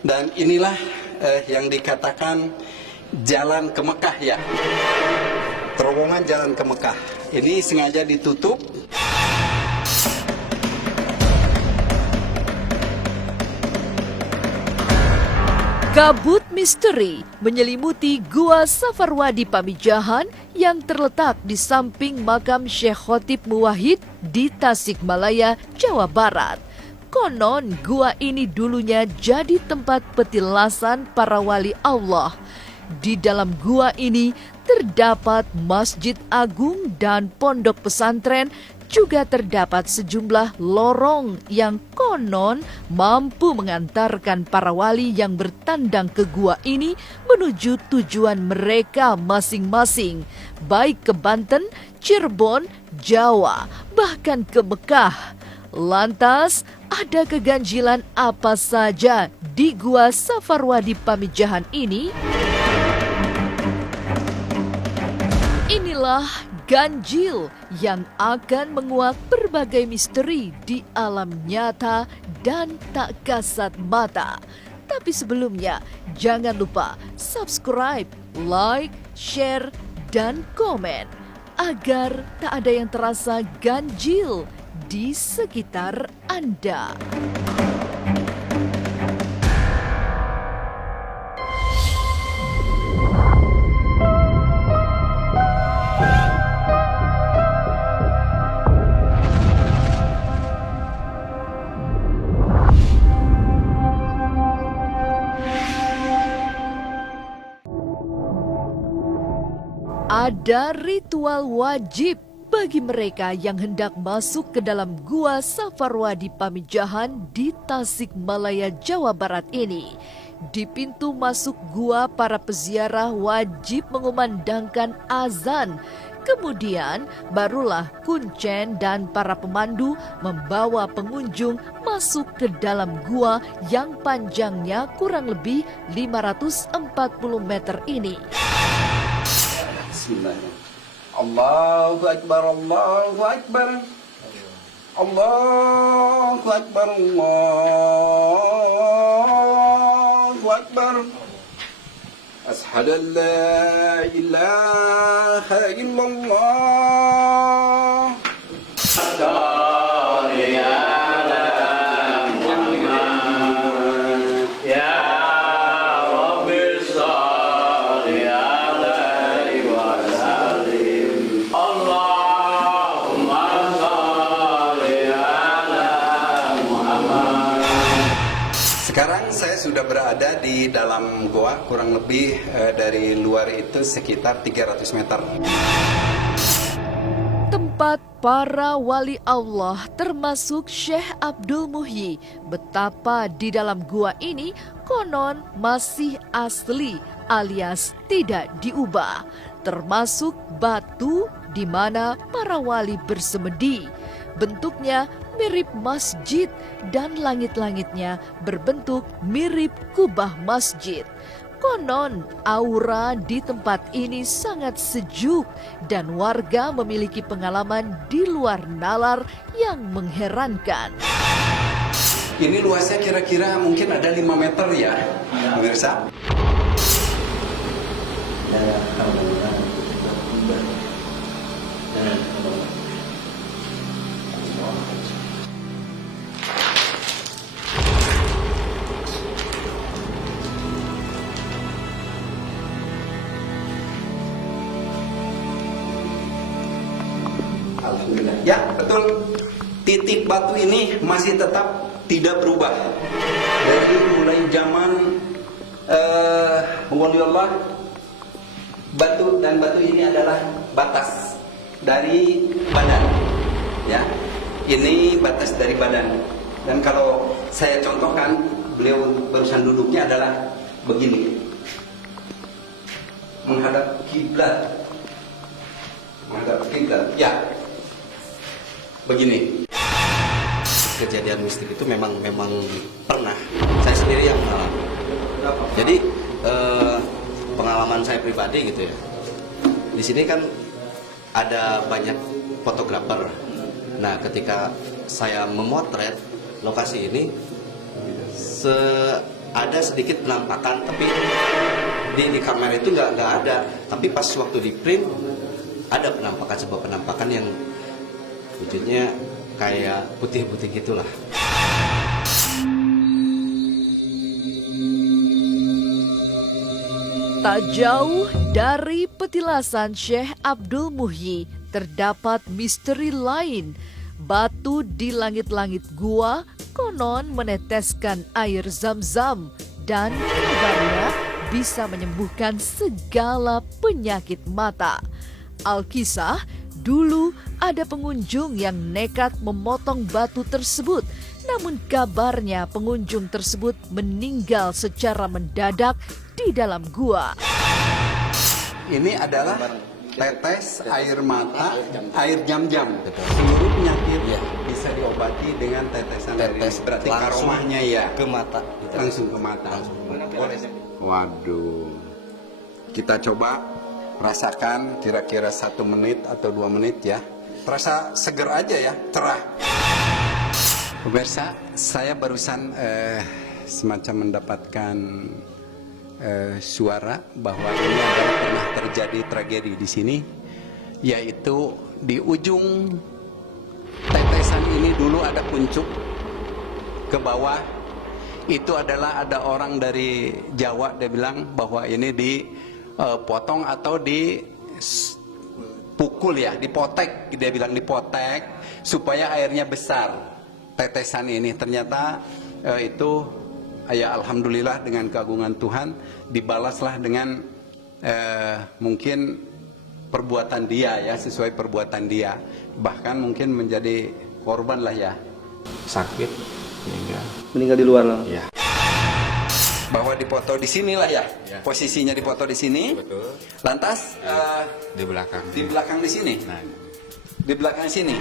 Dan inilah yang dikatakan jalan ke Mekah ya. Terowongan jalan ke Mekah. Ini sengaja ditutup. Kabut misteri menyelimuti Gua Safarwadi Pamijahan yang terletak di samping makam Syekh Khotib Muwahhid di Tasikmalaya, Jawa Barat. Konon gua ini dulunya jadi tempat petilasan para wali Allah. Di dalam gua ini terdapat masjid agung dan pondok pesantren, juga terdapat sejumlah lorong yang konon mampu mengantarkan para wali yang bertandang ke gua ini menuju tujuan mereka masing-masing, baik ke Banten, Cirebon, Jawa, bahkan ke Mekah. Lantas, ada keganjilan apa saja di Gua Safarwadi Pamijahan ini? Inilah ganjil yang akan menguak berbagai misteri di alam nyata dan tak kasat mata. Tapi sebelumnya, jangan lupa subscribe, like, share, dan komen agar tak ada yang terasa ganjil di sekitar Anda. Ada ritual wajib bagi mereka yang hendak masuk ke dalam Gua Safarwadi Pamijahan di Tasikmalaya, Jawa Barat ini. Di pintu masuk gua, para peziarah wajib mengumandangkan azan. Kemudian barulah kuncen dan para pemandu membawa pengunjung masuk ke dalam gua yang panjangnya kurang lebih 540 meter ini. Bismillahirrahmanirrahim. Allahu Akbar, Allahu Akbar. Allahu Akbar, Allahu Akbar. Ashhadu an la ilaha illallah. Sekarang saya sudah berada di dalam goa, kurang lebih dari luar itu sekitar 300 meter. Tempat para wali Allah termasuk Syekh Abdul Muhyi. Betapa di dalam gua ini konon masih asli alias tidak diubah. Termasuk batu di mana para wali bersemedi. Bentuknya mirip masjid dan langit-langitnya berbentuk mirip kubah masjid. Konon aura di tempat ini sangat sejuk dan warga memiliki pengalaman di luar nalar yang mengherankan. Ini luasnya kira-kira mungkin ada 5 meter ya, pemirsa. Alhamdulillah. Ya, betul. Titik batu ini masih tetap tidak berubah. Dari mulai zaman wali Allah, batu ini adalah batas dari badan. Ya. Ini batas dari badan. Dan kalau saya contohkan, beliau barusan duduknya adalah begini. Menghadap kiblat. Menghadap kiblat. Ya. Begini. Kejadian mistik itu memang pernah saya sendiri yang mengalami. Jadi pengalaman saya pribadi gitu ya. Di sini kan ada banyak fotografer. Nah, ketika saya memotret lokasi ini, ada sedikit penampakan, tapi di kamera itu nggak ada. Tapi pas waktu di print ada penampakan, sebuah penampakan yang wujudnya kayak putih-putih gitulah. Tak jauh dari petilasan Syekh Abdul Muhyi terdapat misteri lain. Batu di langit-langit gua konon meneteskan air zam-zam dan kabarnya bisa menyembuhkan segala penyakit mata. Alkisah, dulu ada pengunjung yang nekat memotong batu tersebut. Namun kabarnya pengunjung tersebut meninggal secara mendadak di dalam gua. Ini adalah tetes air mata, air jam-jam. Seluruh penyakit bisa diobati dengan tetesan air ini. Berarti karomahnya ya ke mata. langsung ke mata. Waduh. Kita coba rasakan kira-kira 1 menit atau 2 menit ya. Terasa seger aja ya, cerah. Pemirsa, saya barusan semacam mendapatkan suara bahwa ini adalah pernah terjadi tragedi di sini, yaitu di ujung tetesan ini dulu ada kuncup ke bawah. Itu adalah ada orang dari Jawa, dia bilang bahwa ini dipotong atau dipukul ya, dipotek, dia bilang dipotek supaya airnya besar. Tetesan ini ternyata itu ya alhamdulillah dengan keagungan Tuhan dibalaslah dengan mungkin perbuatan dia ya, sesuai perbuatan dia, bahkan mungkin menjadi korban lah ya, sakit Meninggal di luar lah. ya. Bahwa dipoto di sinilah ya, posisinya dipoto di sini. Betul. Lantas Di belakang. di belakang di sini, Nah, di belakang sini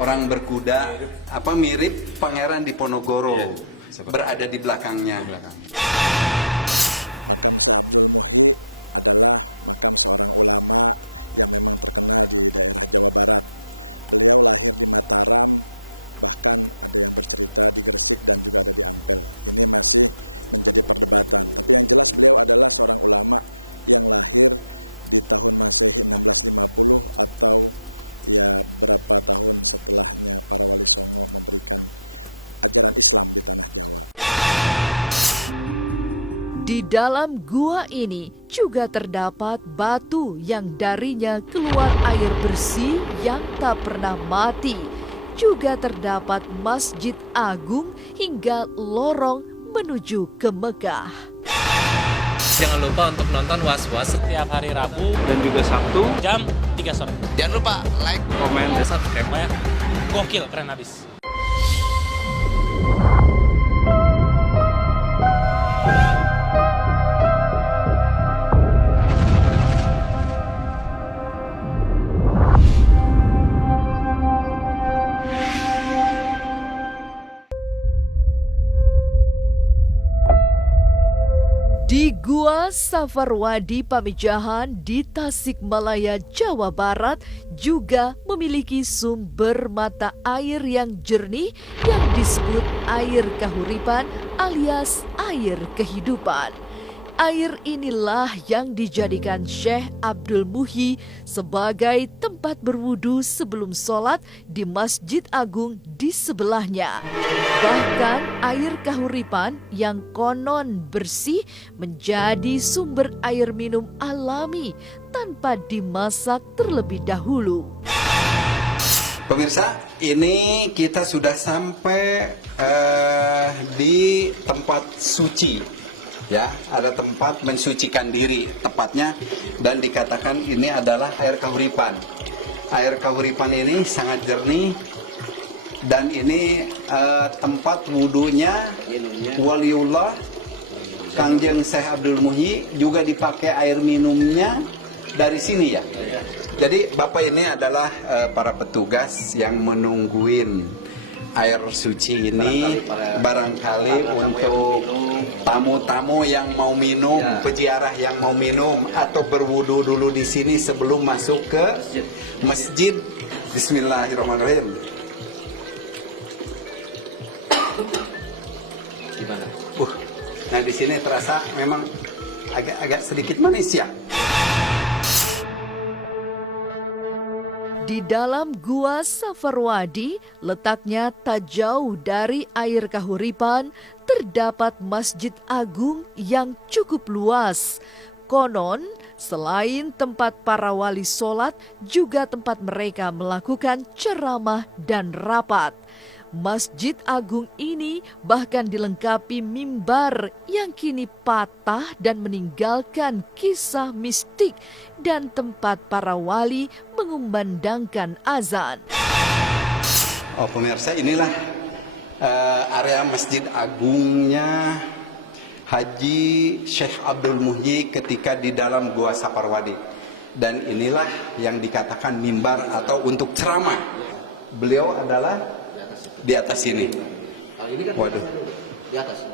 orang berkuda apa mirip Pangeran Diponegoro berada di belakangnya. di belakang. Di dalam gua ini juga terdapat batu yang darinya keluar air bersih yang tak pernah mati. Juga terdapat masjid agung hingga lorong menuju ke Mekah. Jangan lupa untuk nonton Was-Was setiap hari Rabu Dan juga Sabtu. jam 3 sore. Jangan lupa like, Komen. Dan subscribe ya. Gokil, keren abis. Di Gua Safarwadi Pamijahan di Tasikmalaya, Jawa Barat juga memiliki sumber mata air yang jernih yang disebut air kahuripan alias air kehidupan. Air inilah yang dijadikan Syekh Abdul Muhyi sebagai tempat berwudu sebelum sholat di Masjid Agung di sebelahnya. Bahkan air kahuripan yang konon bersih menjadi sumber air minum alami tanpa dimasak terlebih dahulu. Pemirsa, ini kita sudah sampai di tempat suci. Ya, ada tempat mensucikan diri tepatnya, dan dikatakan ini adalah air kahuripan. Air kahuripan ini sangat jernih, dan ini tempat wudhunya waliullah Kangjeng Syekh Abdul Muhyi, juga dipakai air minumnya dari sini ya. Jadi Bapak ini adalah para petugas yang menungguin air suci ini barangkali untuk tamu-tamu yang mau minum, peziarah yang mau minum atau berwudu dulu di sini sebelum masuk ke masjid. Bismillahirrahmanirrahim. Gimana? Nah di sini terasa memang agak sedikit manis ya. Di dalam Gua Safarwadi, letaknya tak jauh dari air kahuripan, terdapat Masjid Agung yang cukup luas. Konon, selain tempat para wali sholat, juga tempat mereka melakukan ceramah dan rapat. Masjid Agung ini bahkan dilengkapi mimbar yang kini patah dan meninggalkan kisah mistik dan tempat para wali mengumandangkan azan. Oh pemirsa, inilah area Masjid Agungnya Haji Syekh Abdul Muhyi ketika di dalam Gua Safarwadi. Dan inilah yang dikatakan mimbar atau untuk ceramah. Beliau adalah di atas ini. Ini kan Waduh. di atas.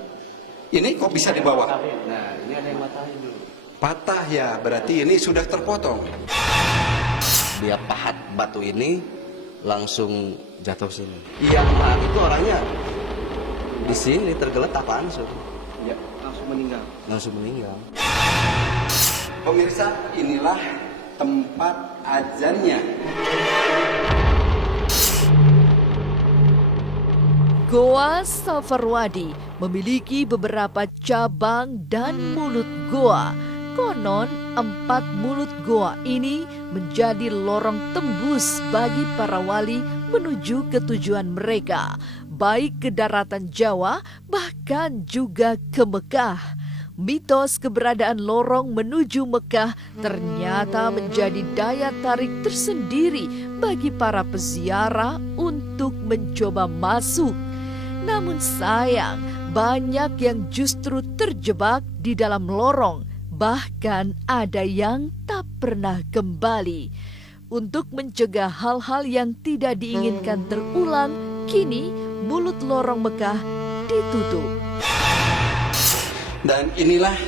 Ini kok bisa di bawah? Nah, ini ada yang matahin dulu. Patah ya, berarti ini sudah terpotong. Dia pahat batu ini langsung jatuh sini. Yang pahat itu orangnya di sini tergeletak langsung. Ya, langsung meninggal. Langsung meninggal. Pemirsa, inilah tempat azannya. Goa Safarwadi memiliki beberapa cabang dan mulut goa. Konon 4 mulut goa ini menjadi lorong tembus bagi para wali menuju ke tujuan mereka, baik ke daratan Jawa bahkan juga ke Mekah. Mitos keberadaan lorong menuju Mekah ternyata menjadi daya tarik tersendiri bagi para peziarah untuk mencoba masuk. Namun sayang, banyak yang justru terjebak di dalam lorong, bahkan ada yang tak pernah kembali. Untuk mencegah hal-hal yang tidak diinginkan terulang, kini mulut lorong Mekah ditutup. Dan inilah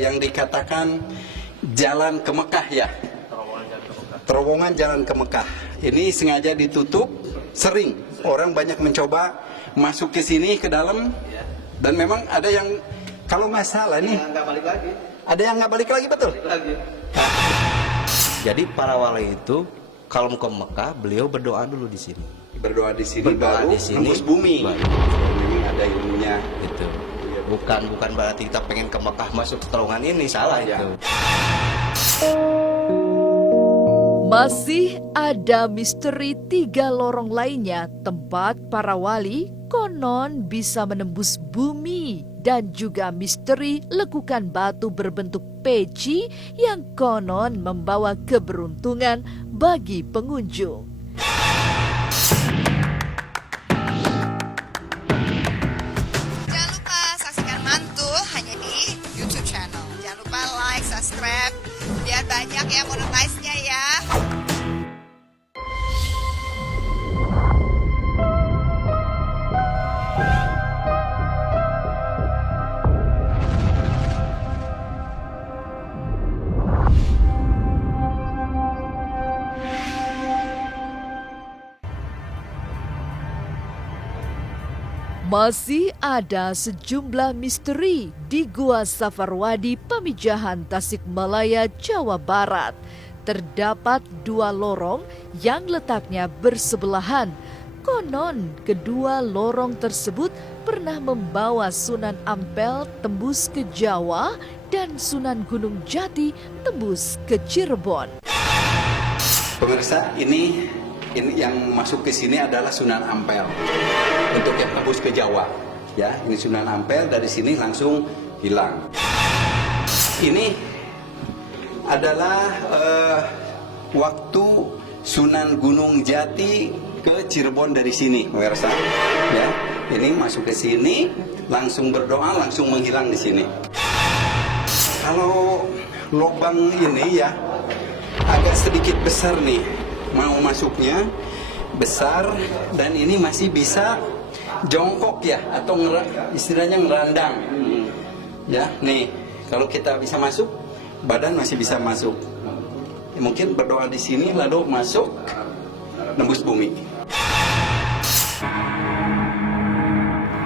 yang dikatakan jalan ke Mekah ya. Terowongan jalan ke Mekah. Ini sengaja ditutup, sering orang banyak mencoba masuk ke sini ke dalam, dan memang ada yang kalau nggak salah nih Nggak balik lagi. ada yang nggak balik lagi, betul? Jadi para wali itu kalau mau ke Mekah, beliau berdoa dulu di sini. Berdoa di sini Berdoa baru di sini, tembus bumi. baru. Memang ada ilmunya. Gitu. Bukan berarti kita pengen ke Mekah masuk ke terowongan ini, salah Ya. itu. Masih ada misteri 3 lorong lainnya tempat para wali konon bisa menembus bumi, dan juga misteri lekukan batu berbentuk peci yang konon membawa keberuntungan bagi pengunjung. Jangan lupa saksikan Mantul hanya di YouTube channel. Jangan lupa like, subscribe, biar banyak ya monetize-nya ya. Masih ada sejumlah misteri di Gua Safarwadi, Pamijahan, Tasikmalaya, Jawa Barat. Terdapat 2 lorong yang letaknya bersebelahan. Konon kedua lorong tersebut pernah membawa Sunan Ampel tembus ke Jawa dan Sunan Gunung Jati tembus ke Cirebon. Pemirsa, ini yang masuk ke sini adalah Sunan Ampel untuk yang tembus ke Jawa. Ya, ini Sunan Ampel, dari sini langsung hilang. Ini adalah waktu Sunan Gunung Jati ke Cirebon dari sini, pemirsa. Ya, ini masuk ke sini, langsung berdoa, langsung menghilang di sini. Kalau lubang ini ya agak sedikit besar nih, mau masuknya besar, dan ini masih bisa jongkok ya, atau istilahnya ngerandang. Ya, nih kalau kita bisa masuk, badan masih bisa masuk. Ya, mungkin berdoa di sini lalu masuk, nembus bumi.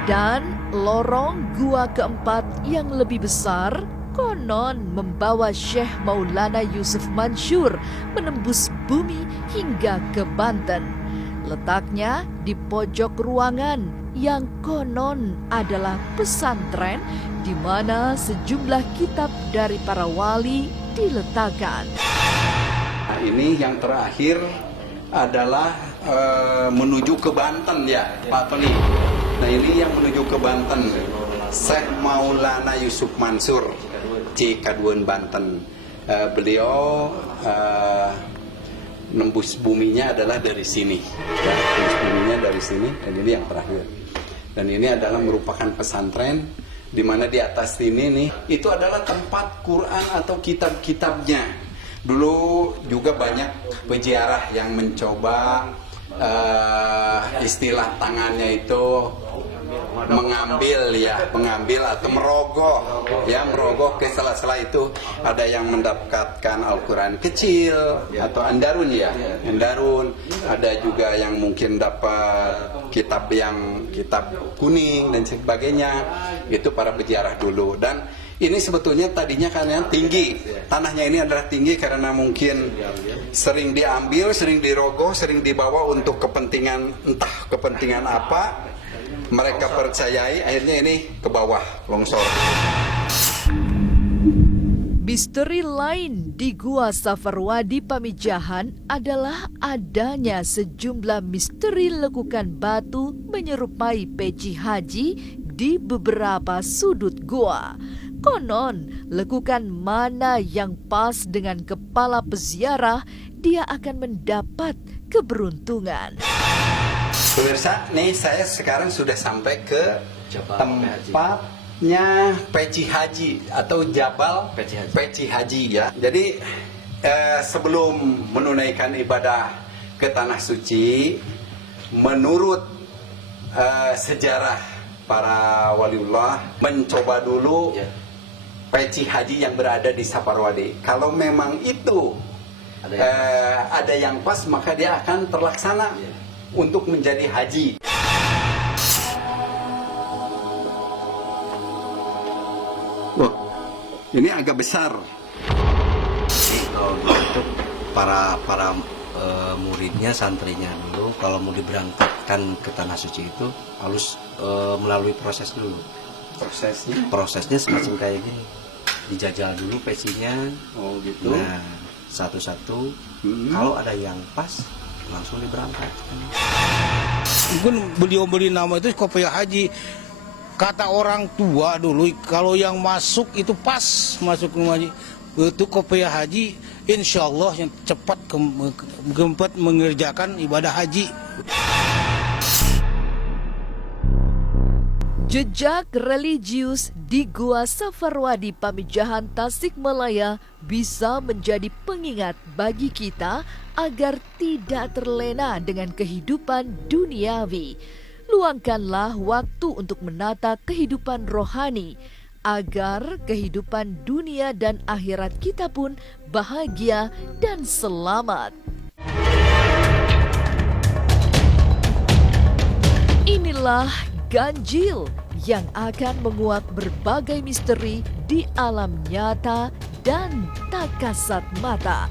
Dan Lorong gua keempat yang lebih besar konon membawa Syekh Maulana Yusuf Mansur menembus bumi hingga ke Banten. Letaknya di pojok ruangan yang konon adalah pesantren di mana sejumlah kitab dari para wali diletakkan. Nah, ini yang terakhir adalah menuju ke Banten ya, Pak Tony. Nah, ini yang menuju ke Banten, Syekh Maulana Yusuf Mansur, Cikaduan Banten. Beliau nembus buminya adalah dari sini. Ya, nembus buminya dari sini, dan ini yang terakhir. Dan ini adalah merupakan pesantren, di mana di atas ini nih, itu adalah tempat Quran atau kitab-kitabnya. Dulu juga banyak peziarah yang mencoba istilah tangannya itu mengambil atau merogoh ke sela-sela itu. Ada yang mendapatkan Al-Quran kecil atau andarun ya, andarun. Ada juga yang mungkin dapat kitab kuning dan sebagainya. Itu para peziarah dulu. Dan ini sebetulnya tadinya karena tinggi, tanahnya ini adalah tinggi karena mungkin sering diambil, sering dirogoh, sering dibawa untuk kepentingan, entah kepentingan apa. Mereka percayai, akhirnya ini ke bawah, longsor. Misteri lain di Gua Safarwadi Pamijahan adalah adanya sejumlah misteri lekukan batu menyerupai peci haji di beberapa sudut gua. Konon, lekukan mana yang pas dengan kepala peziarah, dia akan mendapat keberuntungan. Pemirsa, nih saya sekarang sudah sampai ke tempatnya peci haji atau Jabal Peci Haji ya. Jadi sebelum menunaikan ibadah ke tanah suci, menurut sejarah para waliullah mencoba dulu peci haji yang berada di Safarwadi. Kalau memang itu ada yang pas, maka dia akan terlaksana untuk menjadi haji. Wah, ini agak besar. Jadi kalau gitu para muridnya, santrinya dulu kalau mau diberangkatkan ke tanah suci itu harus melalui proses dulu. Prosesnya semacam kayak gini. Dijajal dulu pecinya. Oh gitu. Nah, satu-satu. Kalau ada yang pas, langsung diberangkatkan. Mungkin beliau beli nama itu kopiah haji. Kata orang tua dulu, kalau yang masuk itu pas masuk ke haji, itu kopiah haji, insya Allah yang cepat mengerjakan ibadah haji. Jejak religius di Gua Safarwadi Pamijahan Tasikmalaya bisa menjadi pengingat bagi kita agar tidak terlena dengan kehidupan duniawi. Luangkanlah waktu untuk menata kehidupan rohani agar kehidupan dunia dan akhirat kita pun bahagia dan selamat. Inilah Ganjil yang akan menguak berbagai misteri di alam nyata dan tak kasat mata.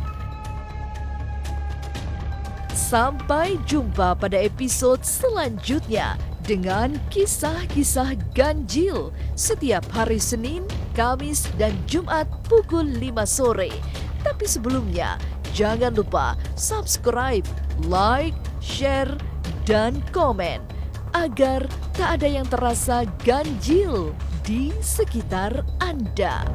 Sampai jumpa pada episode selanjutnya dengan kisah-kisah ganjil setiap hari Senin, Kamis, dan Jumat pukul 5 sore. Tapi sebelumnya, jangan lupa subscribe, like, share, dan komen agar tak ada yang terasa ganjil di sekitar Anda.